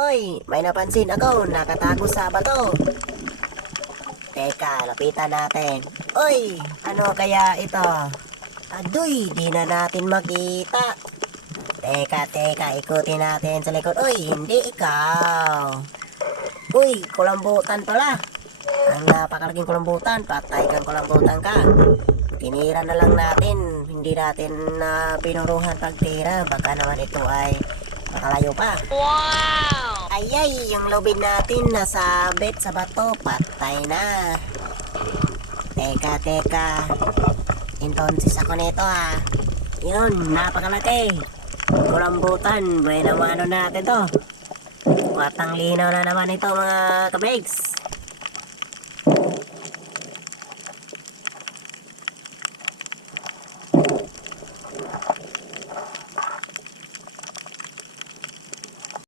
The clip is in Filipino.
Oy, may napansin ako, nakatago sa bato. Teka, lapitan natin. Oy, ano kaya ito? Aduy, di na natin makita. Teka, ikutin natin sa likod. Uy, hindi ikaw. Uy, kulambutan pala. Ang napakalaking kulambutan, patay kang kulambutan ka. Tinira na lang natin, hindi natin na pinuruhan pagtira. Baka naman ito ay makalayo pa. Wow! Ayay, yung lubid natin nasabit sa bato, patay na. Teka. Entonces ako nito ha. Yun, napakalaki. Kulambutan, buena mano natin to. Watang linaw na naman ito mga kabegs.